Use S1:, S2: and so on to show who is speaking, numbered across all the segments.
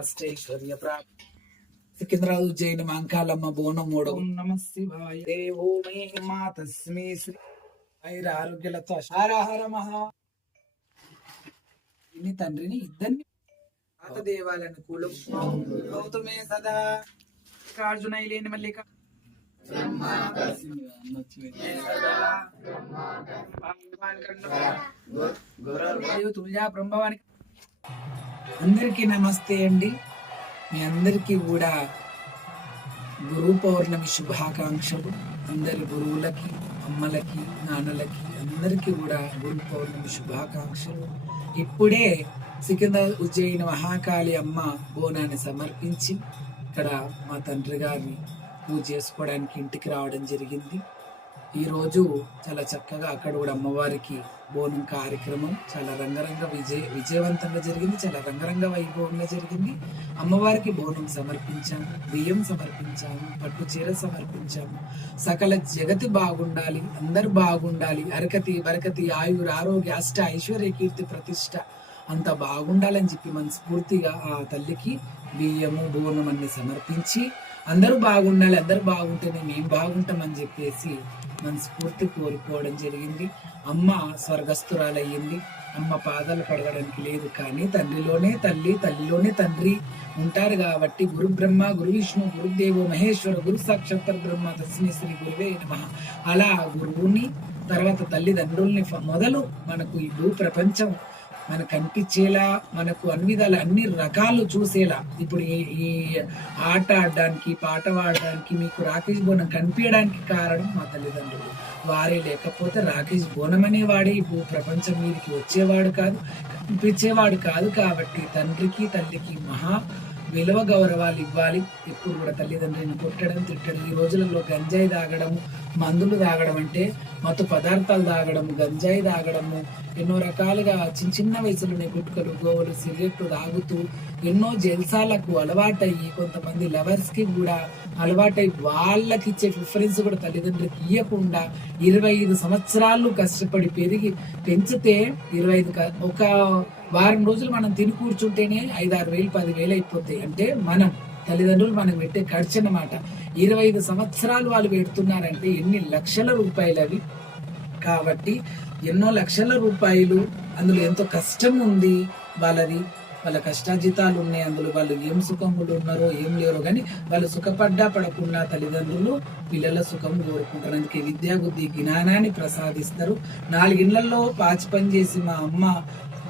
S1: అష్టైశ్వర్య ప్రాప్తి సికింద్రాబాద్ జైన మంకాలమ్మ బోనం మూడు నమ శివాయ దేవో మే మా తస్మీ శ్రీ ఐర ఆరోగ్యాలతో హర మహా ఇన్ని తండ్రిని ఇద్దరిని పాత దేవాలను కులం గౌతమే సదా అర్జున లేని మల్లిక తుల్జా బ్రహ్మవానికి అందరికీ నమస్తే అండి మీ అందరికీ కూడా గురు పౌర్ణమి శుభాకాంక్షలు అందరి గురువులకి అమ్మలకి నాన్నలకి అందరికీ కూడా గురు పౌర్ణమి శుభాకాంక్షలు ఇప్పుడే సికింద్ర ఉజ్జయిని మహాకాళి అమ్మ బోనాన్ని సమర్పించి ఇక్కడ మా తండ్రి గారిని పూజ చేసుకోవడానికి ఇంటికి రావడం జరిగింది ఈరోజు చాలా చక్కగా అక్కడ కూడా అమ్మవారికి బోనం కార్యక్రమం చాలా రంగరంగ విజయ విజయవంతంగా జరిగింది చాలా రంగరంగ వైభవంగా జరిగింది అమ్మవారికి బోనం సమర్పించాము బియ్యం సమర్పించాము పట్టు చీర సమర్పించాము సకల జగతి బాగుండాలి అందరు బాగుండాలి అరకతి బరకతి ఆయుర్ ఆరోగ్య అష్ట ఐశ్వర్య కీర్తి ప్రతిష్ట అంత బాగుండాలని చెప్పి మనస్ఫూర్తిగా ఆ తల్లికి బియ్యము బోనం అన్ని సమర్పించి అందరూ బాగుండాలి అందరూ బాగుంటేనే మేము బాగుంటామని చెప్పేసి మనస్ఫూర్తి కోరుకోవడం జరిగింది అమ్మ స్వర్గస్థురాలయ్యింది అమ్మ పాదాలు పడగడానికి లేదు కానీ తండ్రిలోనే తల్లి తల్లిలోనే తండ్రి ఉంటారు కాబట్టి గురు బ్రహ్మ గురు విష్ణు గురుదేవు మహేశ్వర గురు సాక్షాత్ బ్రహ్మ తస్మి శ్రీ గురువే నమ అలా గురువుని తర్వాత తల్లిదండ్రుల్ని మొదలు మనకు ఈ భూ ప్రపంచం మన కనిపించేలా మనకు అన్ని విధాలు అన్ని రకాలు చూసేలా ఇప్పుడు ఈ ఆట ఆడడానికి పాట పాడడానికి మీకు రాకేష్ బోనం కనిపించడానికి కారణం మా తల్లిదండ్రులు వారే లేకపోతే రాకేష్ బోనం అనేవాడే ఇప్పుడు ప్రపంచం మీదకి వచ్చేవాడు కాదు కనిపించేవాడు కాదు కాబట్టి తండ్రికి తల్లికి మహా విలువ గౌరవాలు ఇవ్వాలి ఎప్పుడు కూడా తల్లిదండ్రులను కొట్టడం తిట్టడం ఈ రోజులలో గంజాయి తాగడం మందులు తాగడం అంటే మత్తు పదార్థాలు తాగడము గంజాయి తాగడము ఎన్నో రకాలుగా చిన్న చిన్న వయసులోనే గుట్కలు గోవులు సిగరెట్లు తాగుతూ ఎన్నో జల్సాలకు అలవాటయ్యి కొంతమంది లవర్స్కి కూడా అలవాటై వాళ్ళకి ఇచ్చే ప్రిఫరెన్స్ కూడా తల్లిదండ్రులకు ఇవ్వకుండా ఇరవై ఐదు సంవత్సరాలు కష్టపడి పెరిగి పెంచితే ఇరవై ఐదు ఒక వారం రోజులు మనం తిని కూర్చుంటేనే ఐదు ఆరు వేలు పది వేలు అయిపోతాయి అంటే మనం తల్లిదండ్రులు మనం పెట్టే ఖర్చు అన్నమాట ఇరవై ఐదు సంవత్సరాలు వాళ్ళు పెడుతున్నారంటే ఎన్ని లక్షల రూపాయలు అవి కాబట్టి ఎన్నో లక్షల రూపాయలు అందులో ఎంతో కష్టం ఉంది వాళ్ళది వాళ్ళ కష్టాజితాలు ఉన్నాయి అందులో వాళ్ళు ఏం సుఖములు ఉన్నారో ఏం లేరో కానీ వాళ్ళు సుఖపడ్డా పడకుండా తల్లిదండ్రులు పిల్లల సుఖం కోరుకుంటారు అందుకే విద్యా బుద్ధి జ్ఞానాన్ని ప్రసాదిస్తారు నాలుగిళ్లలో పాచి పని చేసి మా అమ్మ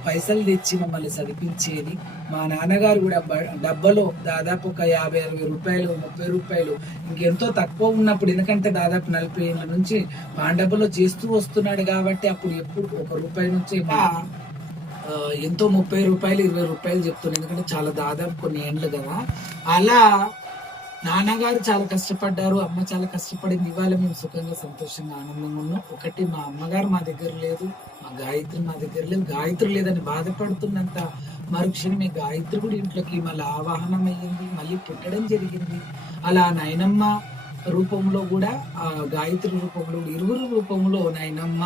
S1: పైసలు తెచ్చి మమ్మల్ని చదివించేది మా నాన్నగారు కూడా డబ్బలో దాదాపు ఒక యాభై అరవై రూపాయలు ముప్పై రూపాయలు ఇంకెంతో తక్కువ ఉన్నప్పుడు ఎందుకంటే దాదాపు నలభై ఏళ్ళ నుంచి మా డబ్బులో చేస్తూ వస్తున్నాడు కాబట్టి అప్పుడు ఎప్పుడు ఒక రూపాయి నుంచి ఎంతో ముప్పై రూపాయలు ఇరవై రూపాయలు చెప్తున్నాను ఎందుకంటే చాలా దాదాపు కొన్ని ఏండ్లు కదా అలా నాన్నగారు చాలా కష్టపడ్డారు అమ్మ చాలా కష్టపడింది ఇవాళ మేము సుఖంగా సంతోషంగా ఆనందంగా ఉన్నాం ఒకటి మా అమ్మగారు మా దగ్గర లేదు మా గాయత్రి మా దగ్గర లేదు గాయత్రి లేదని బాధపడుతున్నంత ఈ గాయత్రి కూడా ఇంట్లోకి మళ్ళీ ఆవాహనం అయ్యింది మళ్ళీ పుట్టడం జరిగింది అలా నాయనమ్మ రూపంలో కూడా ఆ గాయత్రి రూపంలో ఇరువురు రూపంలో నాయనమ్మ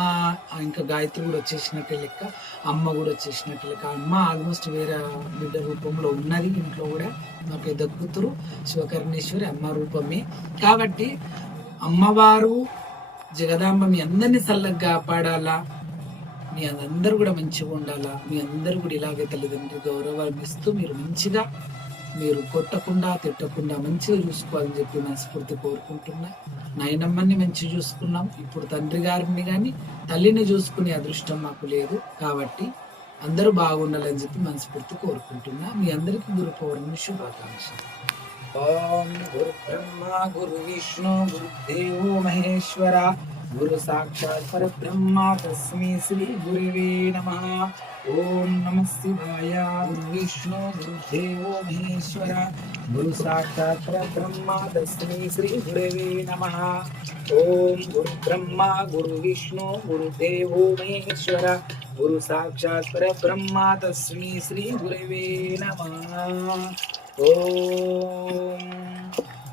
S1: ఇంకా గాయత్రి కూడా వచ్చేసినట్టే లెక్క అమ్మ కూడా వచ్చేసినట్టు లెక్క అమ్మ ఆల్మోస్ట్ వేరే బిడ్డ రూపంలో ఉన్నది ఇంట్లో కూడా నాకు పెద్ద కూతురు శివకర్ణేశ్వరి అమ్మ రూపమే కాబట్టి అమ్మవారు జగదాంబ మీ అందరినీ చల్లగా కాపాడాలా మీ అందరూ కూడా మంచిగా ఉండాలా మీ అందరూ కూడా ఇలాగే తల్లిదండ్రులు గౌరవాలు ఇస్తూ మీరు మంచిగా మీరు కొట్టకుండా తిట్టకుండా మంచిగా చూసుకోవాలని చెప్పి మనస్ఫూర్తి కోరుకుంటున్నా నాయనమ్మని మంచిగా చూసుకున్నాం ఇప్పుడు తండ్రి గారిని కానీ తల్లిని చూసుకునే అదృష్టం మాకు లేదు కాబట్టి అందరూ బాగుండాలని చెప్పి మనస్ఫూర్తి కోరుకుంటున్నా మీ అందరికీ గురు పౌర్ణమి శుభాకాంక్షలు ఓం గురు బ్రహ్మ గురు విష్ణు గురుదేవో మహేశ్వర గురు సాక్షాత్ పరబ్రహ్మ తస్మి శ్రీ గురువే నమ ओम नम शिवाय गुरुविष्णु गुरुदेव महेश्वर गुरु साक्षात परब्रह्मा दशमी श्री गुरव नम ओम गुरु ब्रह्मा गुरुविष्णु गुरुदेव महेश्वर गुरु साक्षात परब्रह्मा दशमी श्री गुरव नम ओम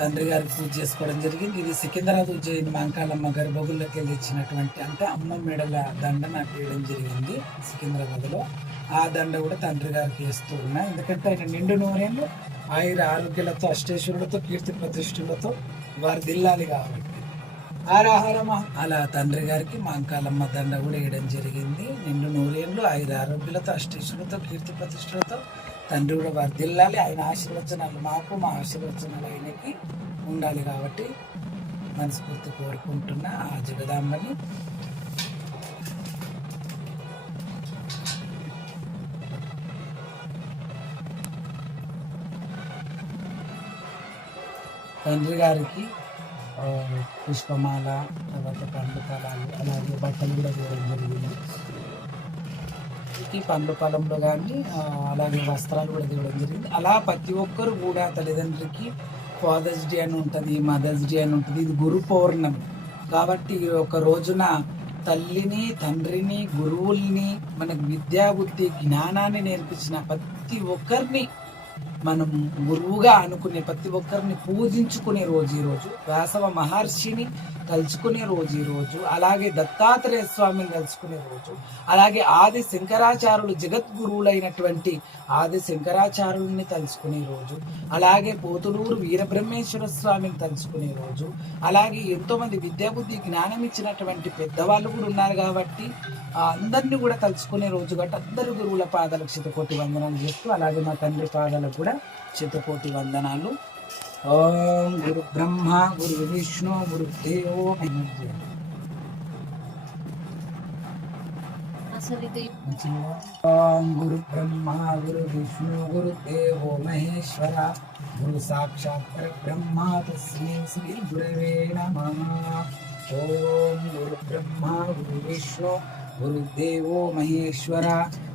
S1: తండ్రి గారికి పూజ చేసుకోవడం జరిగింది ఇది సికింద్రాబాద్ ఉజ్జయిని మాంకాలమ్మ బొగుల్లోకి వెళ్ళి ఇచ్చినటువంటి అంటే అమ్మ మెడల దండ నాకు వేయడం జరిగింది సికింద్రాబాద్లో ఆ దండ కూడా తండ్రి గారికి వేస్తూ ఉన్నా ఎందుకంటే ఆయన నిండు నూనెలు ఆయుర ఆరోగ్యాలతో అష్టేశ్వరులతో కీర్తి ప్రతిష్టలతో వారు దిల్లాలి కాబట్టి ఆరాహారమా అలా తండ్రి గారికి మాంకాలమ్మ దండ కూడా వేయడం జరిగింది నిండు నూరేళ్ళు ఆయుర ఆరోగ్యాలతో అష్టేశ్వరులతో కీర్తి ప్రతిష్టలతో తండ్రి కూడా వర్ధిల్లాలి ఆయన ఆశీర్వచనాలు మాకు మా ఆశీర్వచనాలు ఆయనకి ఉండాలి కాబట్టి మనస్ఫూర్తి కోరుకుంటున్న ఆ జగదాంబని తండ్రి గారికి పుష్పమాల తర్వాత పండుగ అలాగే బట్టలు కూడా వేయడం జరిగింది అందరికీ పండ్ల పొలంలో కానీ అలాగే వస్త్రాలు కూడా ఇవ్వడం జరిగింది అలా ప్రతి ఒక్కరు కూడా తల్లిదండ్రులకి ఫాదర్స్ డే అని ఉంటుంది మదర్స్ డే అని ఉంటుంది ఇది గురు పౌర్ణమి కాబట్టి ఒక రోజున తల్లిని తండ్రిని గురువుల్ని మనకు విద్యా బుద్ధి జ్ఞానాన్ని నేర్పించిన ప్రతి ఒక్కరిని మనం గురువుగా అనుకునే ప్రతి ఒక్కరిని పూజించుకునే రోజు ఈరోజు వాసవ మహర్షిని తలుచుకునే రోజు ఈ రోజు అలాగే దత్తాత్రేయ స్వామిని తలుచుకునే రోజు అలాగే ఆది శంకరాచార్యులు జగద్గురువులైనటువంటి ఆది శంకరాచార్యుల్ని తలుచుకునే రోజు అలాగే పోతులూరు వీరబ్రహ్మేశ్వర స్వామిని తలుచుకునే రోజు అలాగే ఎంతోమంది విద్యాబుద్ధి జ్ఞానం ఇచ్చినటువంటి పెద్దవాళ్ళు కూడా ఉన్నారు కాబట్టి అందరినీ కూడా తలుచుకునే రోజు గట్ట అందరు గురువుల పాదాలకు శతకోటి వందనాలు చేస్తూ అలాగే మా తండ్రి పాదాలకు కూడా శతకోటి వందనాలు ॐ गुरुब्रह्मा गुरुविष्णु गुरुदेवो ॐ गुरुब्रह्मा गुरुविष्णु गुरुदेवो महेश्वर गुरुसाक्षात् तस्मै श्री श्रीगुरवे नमः ॐ गुरुब्रह्मा गुरुविष्णु गुरुदेवो महेश्वर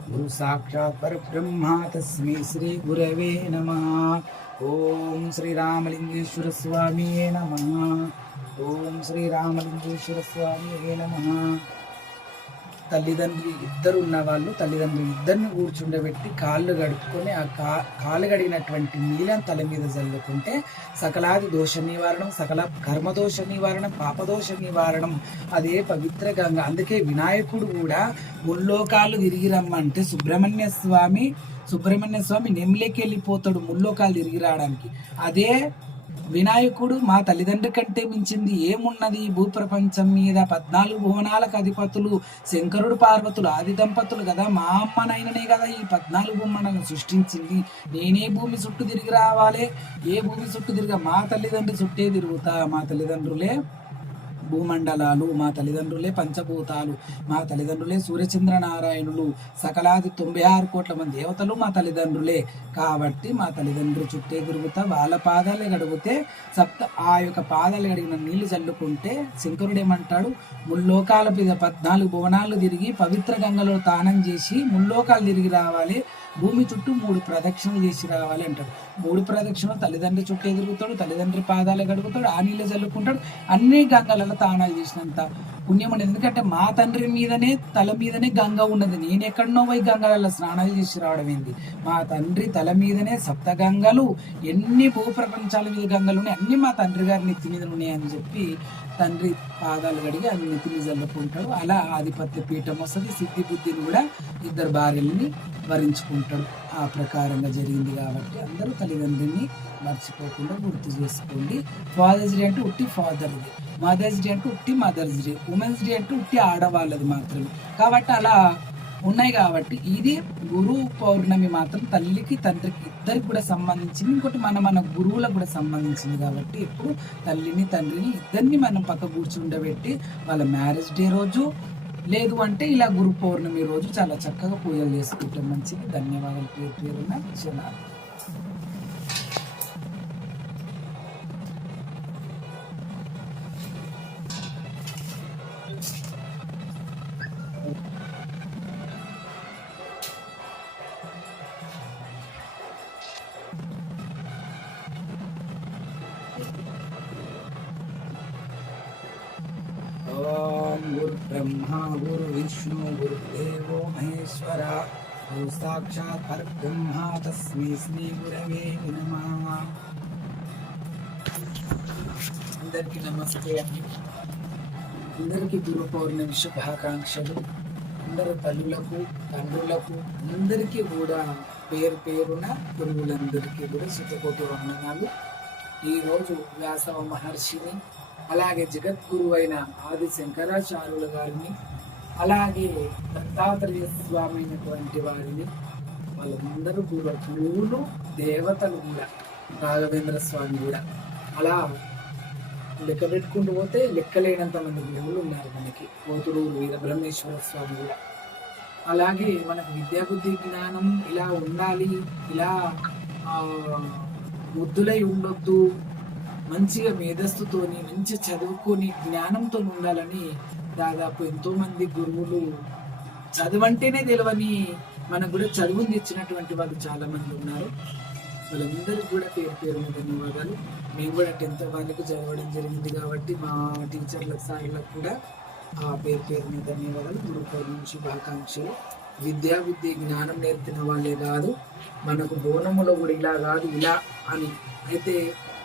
S1: गुरुसाक्षात् तस्मै श्री श्रीगुरवे नमः ఓం శ్రీరామలింగేశ్వర స్వామి నమ ఓం శ్రీరామలింగేశ్వర స్వామి నమ తల్లిదండ్రులు ఇద్దరు ఉన్న వాళ్ళు తల్లిదండ్రులు ఇద్దరిని కూర్చుండబెట్టి కాళ్ళు గడుపుకొని ఆ కా కాళ్ళు గడిగినటువంటి నీళ్ళని తల మీద చల్లుకుంటే సకలాది దోష నివారణం సకల కర్మదోష నివారణం పాపదోష నివారణం అదే పవిత్ర గంగ అందుకే వినాయకుడు కూడా ముల్లోకాలు తిరిగి రమ్మంటే సుబ్రహ్మణ్య స్వామి సుబ్రహ్మణ్య స్వామి నెమ్లేకి వెళ్ళిపోతాడు ముల్లోకాలు తిరిగి రావడానికి అదే వినాయకుడు మా తల్లిదండ్రి కంటే మించింది ఏమున్నది భూప్రపంచం మీద పద్నాలుగు భువనాలకు అధిపతులు శంకరుడు పార్వతులు ఆది దంపతులు కదా మా అమ్మనైననే కదా ఈ పద్నాలుగు బొమ్మలను సృష్టించింది నేనే భూమి చుట్టూ తిరిగి రావాలి ఏ భూమి చుట్టూ తిరిగా మా తల్లిదండ్రి చుట్టే తిరుగుతా మా తల్లిదండ్రులే భూమండలాలు మా తల్లిదండ్రులే పంచభూతాలు మా తల్లిదండ్రులే సూర్యచంద్ర నారాయణులు సకలాది తొంభై ఆరు కోట్ల మంది దేవతలు మా తల్లిదండ్రులే కాబట్టి మా తల్లిదండ్రులు చుట్టే తిరుగుతా వాళ్ళ పాదాలే గడిగితే సప్త ఆ యొక్క పాదాలు గడిగిన నీళ్లు చల్లుకుంటే శంకరుడేమంటాడు ముల్లోకాల మీద పద్నాలుగు భువనాలు తిరిగి పవిత్ర గంగలో తానం చేసి ముల్లోకాలు తిరిగి రావాలి భూమి చుట్టూ మూడు ప్రదక్షిణలు చేసి రావాలి అంటాడు మూడు ప్రదక్షిణలు తల్లిదండ్రి చుట్టూ ఎదురుగుతాడు తల్లిదండ్రి పాదాలు గడుగుతాడు ఆ నీళ్ళు చల్లుకుంటాడు అన్ని గంగలలో తానాలు చేసినంత పుణ్యం ఉండదు ఎందుకంటే మా తండ్రి మీదనే తల మీదనే గంగ ఉన్నది నేను ఎక్కడనో పోయి గంగలలో స్నానాలు చేసి రావడం ఏంది మా తండ్రి తల మీదనే సప్త గంగలు ఎన్ని భూప్రపంచాల మీద గంగలు ఉన్నాయి అన్ని మా తండ్రి గారి నెత్తి మీద ఉన్నాయని చెప్పి తండ్రి పాదాలు కడిగి ఆయన నెత్తి మీద చల్లుకుంటాడు అలా ఆధిపత్య పీఠం వస్తుంది సిద్ధి బుద్ధిని కూడా ఇద్దరు భార్యల్ని వరించుకుంటాడు ఆ ప్రకారంగా జరిగింది కాబట్టి అందరూ తల్లిదండ్రుల్ని మర్చిపోకుండా గుర్తు చేసుకోండి ఫాదర్స్ డే అంటే ఉట్టి ఫాదర్ది మదర్స్ డే అంటే ఉట్టి మదర్స్ డే ఉమెన్స్ డే అంటే ఉట్టి ఆడవాళ్ళది మాత్రమే కాబట్టి అలా ఉన్నాయి కాబట్టి ఇది గురు పౌర్ణమి మాత్రం తల్లికి తండ్రికి ఇద్దరికి కూడా సంబంధించింది ఇంకోటి మన మన గురువులకు కూడా సంబంధించింది కాబట్టి ఇప్పుడు తల్లిని తండ్రిని ఇద్దరిని మనం పక్క కూర్చుండబెట్టి వాళ్ళ మ్యారేజ్ డే రోజు లేదు అంటే ఇలా గురు పౌర్ణమి రోజు చాలా చక్కగా పూజలు చేసుకుంటాం మంచిది ధన్యవాదాలు పేరు పేరున జనాలు సాక్షాత్ పరబ్రహ్మా తస్మి శ్రీ గురవే నమ అందరికీ నమస్తే అండి అందరికీ గురు పౌర్ణమి శుభాకాంక్షలు అందరు తల్లులకు తండ్రులకు అందరికీ కూడా పేరు పేరున గురువులందరికీ కూడా శుభకోటి వందనాలు ఈరోజు వ్యాసవ మహర్షిని అలాగే జగద్గురువైన ఆది శంకరాచార్యుల గారిని అలాగే దత్తాత్రేయ స్వామి అయినటువంటి వారిని వాళ్ళందరూ కూడా మూడు దేవతలు కూడా రాఘవేంద్ర స్వామి కూడా అలా లెక్క పెట్టుకుంటూ పోతే లెక్కలేనంత మంది దేవులు ఉన్నారు మనకి కోతుడూరు వీరబ్రహ్మేశ్వర స్వామి కూడా అలాగే మనకు విద్యాబుద్ధి జ్ఞానం ఇలా ఉండాలి ఇలా వద్దులై ఉండొద్దు మంచిగా మేధస్సుతోని మంచి చదువుకొని జ్ఞానంతో ఉండాలని దాదాపు ఎంతోమంది గురువులు చదువంటేనే తెలియని మనకు కూడా చదువుని తెచ్చినటువంటి వాళ్ళు చాలామంది ఉన్నారు వాళ్ళందరికీ కూడా పేరు పేరు ధన్యవాదాలు మేము కూడా టెన్త్ వాళ్ళకు చదవడం జరిగింది కాబట్టి మా టీచర్లకు సార్లకు కూడా ఆ పేరు పేరు మీద ధన్యవాదాలు గురు పౌర్ణమి శుభాకాంక్షలు విద్యా విద్య జ్ఞానం నేర్పిన వాళ్ళే కాదు మనకు బోనములో కూడా ఇలా కాదు ఇలా అని అయితే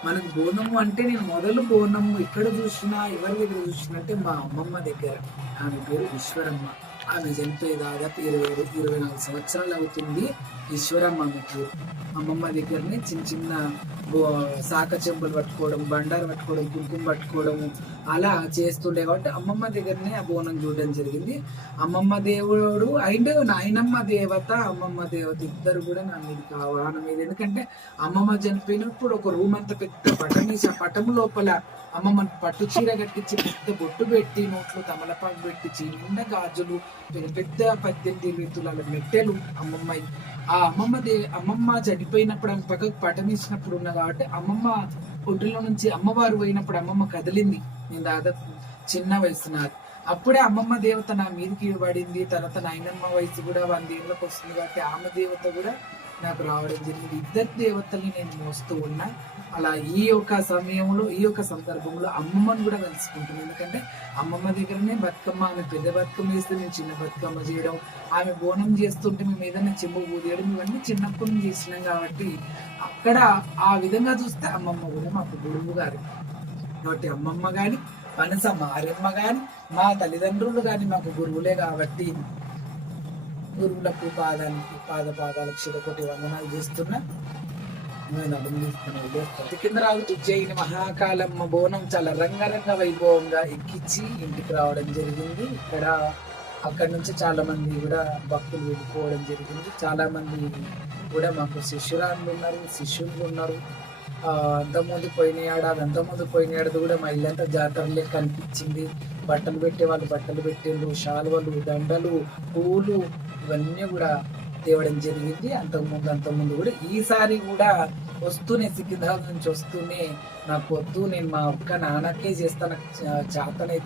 S1: మనకు బోనము అంటే నేను మొదలు బోనము ఎక్కడ చూసినా ఎవరి దగ్గర చూసినా అంటే మా అమ్మమ్మ దగ్గర ఆమె పేరు ఈశ్వరమ్మ ఆమె చనిపోయి దాదాపు ఇరవై ఇరవై నాలుగు సంవత్సరాలు అవుతుంది ఈశ్వరమ్మ ఆమెకి అమ్మమ్మ దగ్గరనే చిన్న చిన్న సాక చెంపులు పట్టుకోవడం బండారు పట్టుకోవడం కుంకుమ పట్టుకోవడం అలా చేస్తుండే కాబట్టి అమ్మమ్మ దగ్గరనే ఆ బోనం చూడడం జరిగింది అమ్మమ్మ దేవుడు అండ్ నాయనమ్మ దేవత అమ్మమ్మ దేవత ఇద్దరు కూడా నా మీద కావాలన ఎందుకంటే అమ్మమ్మ చనిపోయినప్పుడు ఒక రూమ్ అంత పెద్ద పటం వేసి ఆ పటం లోపల అమ్మమ్మ పట్టు చీర కట్టించి పెద్ద బొట్టు పెట్టి నోట్లో తమలపాకు పెట్టించి నిండా గాజులు పెద్ద పద్దెనిమిది ఇరవై మెట్టెలు అమ్మమ్మాయి ఆ అమ్మమ్మ దే అమ్మమ్మ చనిపోయినప్పుడు ఆమె పక్కకు పటమేసినప్పుడు ఉన్న కాబట్టి అమ్మమ్మ ఒడ్డులో నుంచి అమ్మవారు పోయినప్పుడు అమ్మమ్మ కదిలింది నేను దాదాపు చిన్న వయసు నాది అప్పుడే అమ్మమ్మ దేవత నా మీదకి పడింది తర్వాత నాయనమ్మ వయసు కూడా వంద ఏళ్ళకి వస్తుంది కాబట్టి ఆమె దేవత కూడా నాకు రావడం జరిగింది ఇద్దరు దేవతల్ని నేను మోస్తూ ఉన్నా అలా ఈ యొక్క సమయంలో ఈ యొక్క సందర్భంలో అమ్మమ్మను కూడా కలుసుకుంటున్నాను ఎందుకంటే అమ్మమ్మ దగ్గరనే బతుకమ్మ ఆమె పెద్ద బతుకమ్మ చేస్తే మేము చిన్న బతుకమ్మ చేయడం ఆమె బోనం చేస్తుంటే మేము ఏదైనా చెంబు ఊదేయడం ఇవన్నీ చిన్నప్పుడు చేసినాం కాబట్టి అక్కడ ఆ విధంగా చూస్తే అమ్మమ్మ కూడా మాకు గురువు గారు కాబట్టి అమ్మమ్మ కానీ పనస మారమ్మ కానీ మా తల్లిదండ్రులు కానీ మాకు గురువులే కాబట్టి గురువులకు పాదానికి పాద పాదాలకు శిరకొట్టి వందనాలు చేస్తున్నా కింద రావు ఉజ్జయిని మహాకాలమ్మ బోనం చాలా రంగరంగ వైభవంగా ఎక్కించి ఇంటికి రావడం జరిగింది ఇక్కడ అక్కడ నుంచి చాలా మంది కూడా భక్తులు వెళ్ళిపోవడం జరిగింది చాలా మంది కూడా మాకు శిష్యురాళ్ళు ఉన్నారు శిష్యులు ఉన్నారు అంతకుముందు పోయిన ఏడాది అంతకుముందు పోయిన ఏడాది కూడా మా ఇల్లంతా జాతరలే కనిపించింది బట్టలు పెట్టే వాళ్ళు బట్టలు పెట్టేళ్ళు శాలువలు దండలు పూలు ఇవన్నీ కూడా తేవడం జరిగింది అంతకు ముందు అంతకు ముందు కూడా ఈసారి కూడా వస్తూనే సికింద్రాబాద్ నుంచి వస్తూనే నాకు వద్దు నేను మా అక్క నాన్నకే చేస్తాను చాలా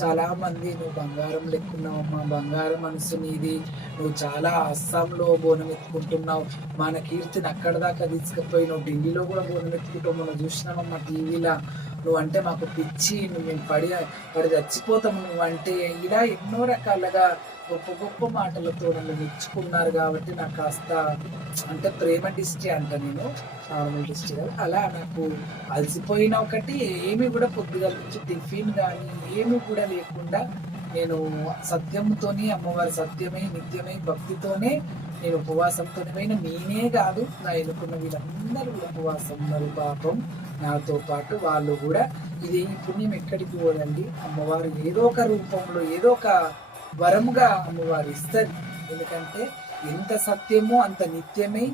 S1: చాలామంది నువ్వు బంగారం లెక్కున్నావు మా బంగారం మనసు నీది నువ్వు చాలా అస్సాంలో బోనం ఎత్తుకుంటున్నావు మన కీర్తిని అక్కడ దాకా తీసుకుపోయి నువ్వు ఢిల్లీలో కూడా బోనం ఎత్తుకుంటావు మనం చూసినామమ్మా టీవీలో నువ్వు అంటే మాకు పిచ్చి మేము పడి పడి చచ్చిపోతాము నువ్వు అంటే ఇలా ఎన్నో రకాలుగా గొప్ప గొప్ప మాటలతో నన్ను మెచ్చుకున్నారు కాబట్టి నాకు కాస్త అంటే ప్రేమ డిస్టి అంట నేను నార్మల్ డిస్టి అలా నాకు అలసిపోయిన ఒకటి ఏమి కూడా పొద్దుగల నుంచి టిఫిన్ కానీ ఏమి కూడా లేకుండా నేను సత్యంతోనే అమ్మవారి సత్యమే నిత్యమే భక్తితోనే నేను ఉపవాసంతోనే నేనే కాదు నా ఎన్నుకున్న వీళ్ళందరూ ఉపవాసం ఉన్నారు పాపం నాతో పాటు వాళ్ళు కూడా ఇది ఈ పుణ్యం ఎక్కడికి పోదండి అమ్మవారు ఏదో ఒక రూపంలో ఏదో ఒక వరంగా అమ్మవారు ఇస్తారు ఎందుకంటే ఎంత సత్యమో అంత నిత్యమే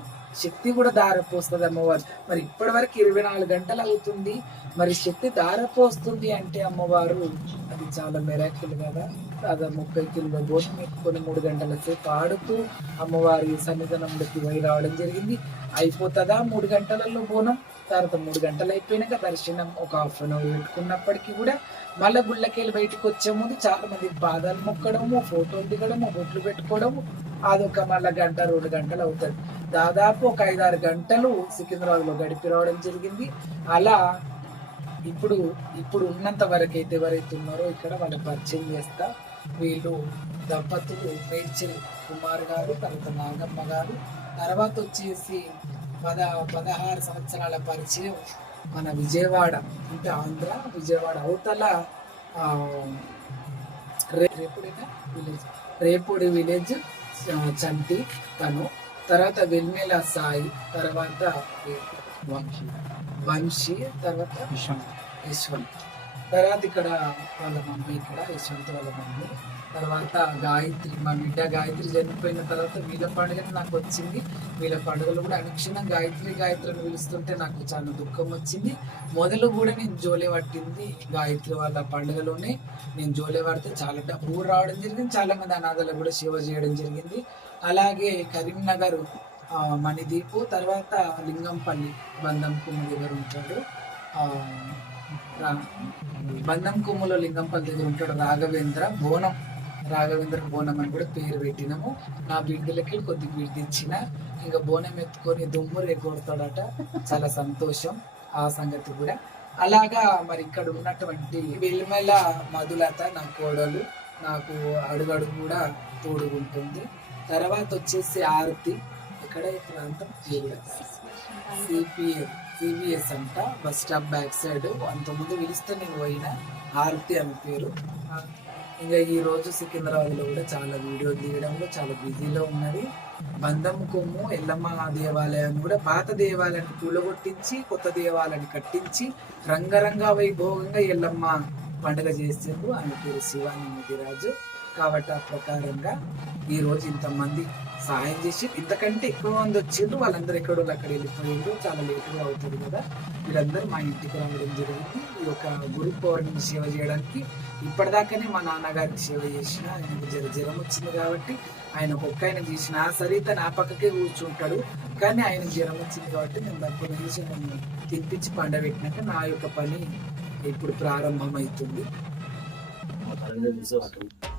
S1: శక్తి కూడా దారపోస్తుంది అమ్మవారు మరి ఇప్పటి వరకు ఇరవై నాలుగు గంటలు అవుతుంది మరి శక్తి దారపోస్తుంది అంటే అమ్మవారు అది చాలా మెరాకిల్ కదా అది ముప్పై కిలోల గోధుమ ఎక్కువని మూడు గంటల సేపు ఆడుతూ అమ్మవారి సన్నిధానంలోకి వై రావడం జరిగింది అయిపోతుందా మూడు గంటలలో బోనం తర్వాత మూడు గంటలు అయిపోయినాక దర్శనం ఒక హాఫ్ అన్ అవర్ పెట్టుకున్నప్పటికీ కూడా మళ్ళీ గుళ్ళకెళ్ళి బయటకు వచ్చే ముందు చాలా మంది బాధలు మొక్కడము ఫోటోలు దిగడము బొట్లు పెట్టుకోవడము అదొక మళ్ళీ గంట రెండు గంటలు అవుతుంది దాదాపు ఒక ఐదారు గంటలు సికింద్రాబాద్లో గడిపి రావడం జరిగింది అలా ఇప్పుడు ఇప్పుడు ఉన్నంత వరకు అయితే ఎవరైతే ఉన్నారో ఇక్కడ వాళ్ళు పరిచయం చేస్తా వీళ్ళు దంపతులు మేడ్చిల్ కుమార్ గారు తర్వాత నాగమ్మ గారు తర్వాత వచ్చేసి పద పదహారు సంవత్సరాల పరిచయం మన విజయవాడ అంటే ఆంధ్ర విజయవాడ అవతల రేపుడేనా విలేజ్ రేపుడి విలేజ్ చంటి తను తర్వాత వెన్నెల సాయి తర్వాత వంశీ వంశీ తర్వాత యశ్వంత్ తర్వాత ఇక్కడ వాళ్ళ మమ్మీ ఇక్కడ యశ్వంత్ వాళ్ళ మమ్మీ తర్వాత గాయత్రి మా బిడ్డ గాయత్రి చనిపోయిన తర్వాత వీళ్ళ పండుగ నాకు వచ్చింది వీళ్ళ పండుగలు కూడా అనుక్షణం గాయత్రి గాయత్రిని పిలుస్తుంటే నాకు చాలా దుఃఖం వచ్చింది మొదలు కూడా నేను జోలే పట్టింది గాయత్రి వాళ్ళ పండుగలోనే నేను జోలే పడితే చాలా డబ్బు రావడం జరిగింది చాలామంది అనాథాలు కూడా సేవ చేయడం జరిగింది అలాగే కరీంనగర్ మణిదీపు తర్వాత లింగంపల్లి బంధం కుమ్మ దగ్గర ఉంటాడు బంధం కుమ్మలో లింగంపల్లి దగ్గర ఉంటాడు రాఘవేంద్ర బోనం రాఘవేంద్ర బోనం అని కూడా పేరు పెట్టినాము నా బిడ్డలకి కొద్ది బిడ్డ ఇచ్చిన ఇంకా బోనం ఎత్తుకొని దుమ్ము రేగొడతాడట చాలా సంతోషం ఆ సంగతి కూడా అలాగా మరి ఇక్కడ ఉన్నటువంటి వెలిమెల మధులత నా కోడలు నాకు అడుగడుగు కూడా తోడుగుంటుంది తర్వాత వచ్చేసి ఆరతి ఇక్కడ ప్రాంతం సిపిఎం సిబిఎస్ అంట బస్ స్టాప్ బ్యాక్ సైడ్ అంతకుముందు పిలిస్తే నేను పోయిన ఆరతి అని పేరు ఇంకా ఈ సికింద్రాబాద్ సికింద్రాబాద్లో కూడా చాలా వీడియో తీయడంలో చాలా బిజీలో ఉన్నది బంధం కొమ్ము ఎల్లమ్మ దేవాలయం కూడా పాత దేవాలయాన్ని కూలగొట్టించి కొత్త దేవాలయాన్ని కట్టించి రంగరంగా వైభోగంగా ఎల్లమ్మ పండుగ చేసిండ్రు ఆయన పేరు శివాని ముదిరాజు కాబట్టి ఆ ప్రకారంగా ఈరోజు ఇంతమంది సహాయం చేసి ఇంతకంటే ఎక్కువ మంది వచ్చిండ్రు వాళ్ళందరూ ఎక్కడో అక్కడ వెళ్ళిపోయిండ్రు చాలా లేటుగా అవుతుంది కదా వీళ్ళందరూ మా ఇంటికి రావడం జరిగింది ఈ యొక్క గురు పౌర్ణమి సేవ చేయడానికి ఇప్పటిదాకానే మా నాన్నగారికి సేవ చేసిన ఆయనకు జర జ్వరం వచ్చింది కాబట్టి ఆయన ఒక్క ఆయన చేసిన సరే నా పక్కకే కూర్చుంటాడు కానీ ఆయన జ్వరం వచ్చింది కాబట్టి నేను తక్కువ చేసి నన్ను తినిపించి పండబెట్టినాక నా యొక్క పని ఇప్పుడు ప్రారంభమవుతుంది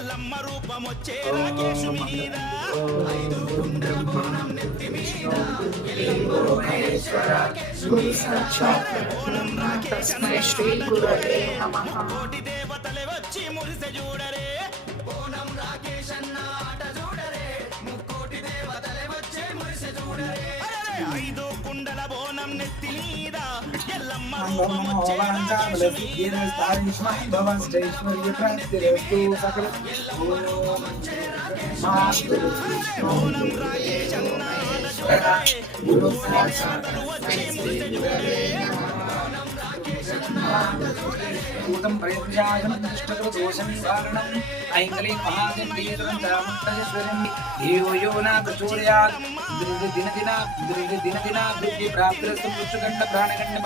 S1: ఎల్లమ్మ రూపమొచ్చే రాకేష్ మీద ఐదు గుండెల బోనం నెత్తి మీద ఎల్లమ్మ బోనం రాకేష్ దేవతలే వచ్చి మురిసె చూడరే బోనం రాకేష్ అన్న ఆట చూడరే ముక్కోటి దేవతలే వచ్చే మురిసె చూడరే ఐదు కుండల బోనం నెత్తి Mandando uma rolada, las esquinas, está bastante Maria para ter o sacramento. Mas, pelo ప్రయత్నం దోషం కారణం ఐంగలే మహాగంభీరం రామేశ్వరం దేవో యో నాకచూర్యాత్ దిన దిన దిన దిన వృద్ధి ప్రాప్తిరస్తు పుష్టుగండ ప్రాణగండ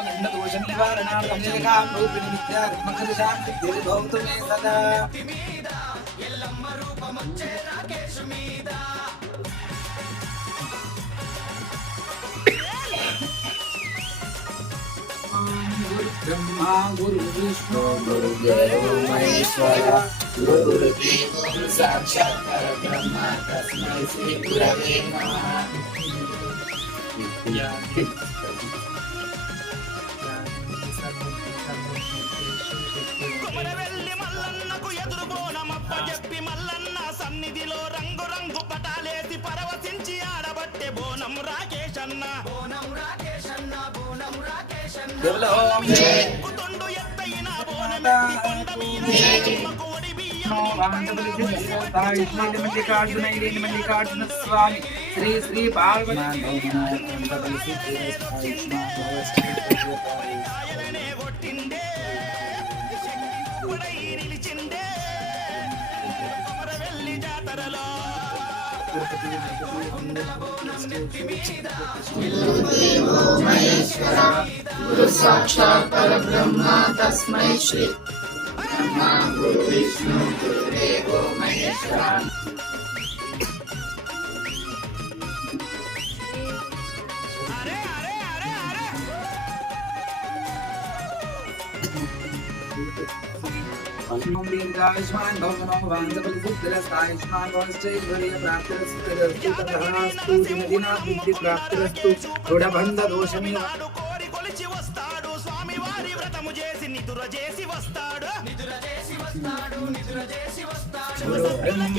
S1: ब्रह्मा गुरुविष्णु गुरुदेवो మల్లన్నకు ఎదురుగోనమప్ప చెప్పి మల్లన్న సన్నిధిలో రంగు రంగు పటాలేసి పరవశించి ఆడబట్టే బోనం రాకేష్ అన్న బోనం రాకేష్ అన్న రాకేష్ అన్న ఎత్తైన బోనం కొండ మీద నమో మల్లికార్జున మల్లికార్జున స్వామి శ్రీ శ్రీ పార్వతి గురు సాక్షాత్ పరబ్రహ్మ తస్మై శ్రీ నాకు విష్ణువు దేవుడు మైనేశ్వర అరే అరే అరే అరే అండియ్ డైస్ హ్యాండ్స్ హంగోన నవంతల విత్తలస్తైస్ హారస్ స్టే ధనియ ప్రాప్తరసితుతహనసిమున విక్తి ప్రాప్తరస్తు కొడ భంద దోషమే కోరి కొలిచి వస్తాడు స్వామి వారి వ్రతం చేసి నిదుర చేసి వస్తాడు ధీమహి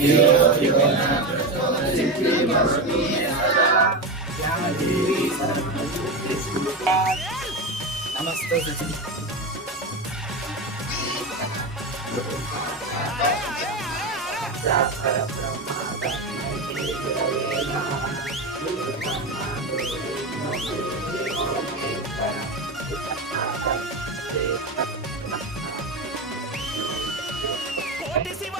S1: ధియో ధియో నాథ simply must Thank you.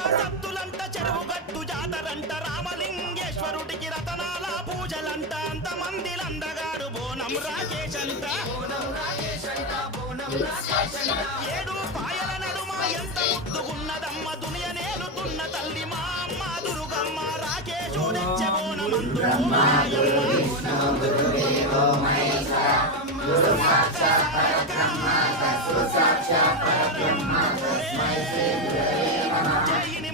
S1: సత్తులంట చెరువుగట్టు గట్టు జాతరంట రామలింగేశ్వరుడికి రతనాల పూజలంట అంత మందిలందగారు బోనం రాకేశంట ఏడు పాయల నడుమ ఎంత ముద్దుగున్నదమ్మ దునియ నేలుతున్న తల్లి మా అమ్మ దురుగమ్మ రాకేశుడిచ్చే బోనమందు సాక్షాత్ పరబ్రహ్మ తస్మై శ్రీ గురవే నమః